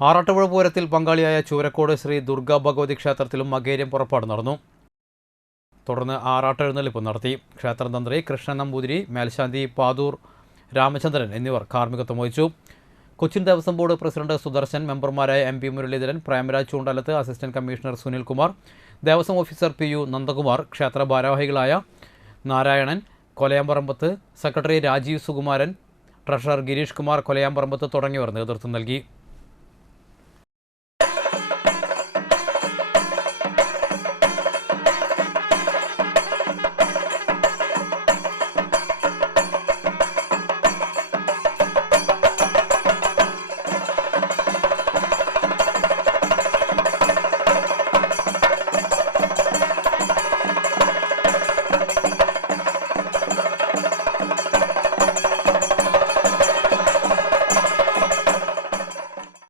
ആറാട്ടുപുഴ പൂരത്തിൽ പങ്കാളിയായ ചൂരക്കോട് ശ്രീ ദുർഗാ ഭഗവതി ക്ഷേത്രത്തിലും മകേര്യം പുറപ്പാട് നടന്നു. തുടർന്ന് ആറാട്ടെഴുന്നള്ളിപ്പ് നടത്തി. ക്ഷേത്രം തന്ത്രി കൃഷ്ണൻ നമ്പൂതിരി മേൽശാന്തി പാതൂർ രാമചന്ദ്രൻ എന്നിവർ കാർമ്മികത്വം വഹിച്ചു. കൊച്ചിൻ ദേവസ്വം ബോർഡ് പ്രസിഡന്റ് സുദർശൻ മെമ്പർമാരായ M P Muraleedharan Premaraj Choondalath assistant commissioner Sunilkumar Devaswom officer P U Nandakumar ക്ഷേത്ര ഭാരവാഹികളായ നാരായണൻ കൊലയാമ്പറമ്പത്ത് സെക്രട്ടറി രാജീവ് സുകുമാരൻ ട്രഷറർ ഗിരീഷ് കുമാർ കൊലയാമ്പറമ്പത്ത് തുടങ്ങിയവർ നേതൃത്വം നൽകി.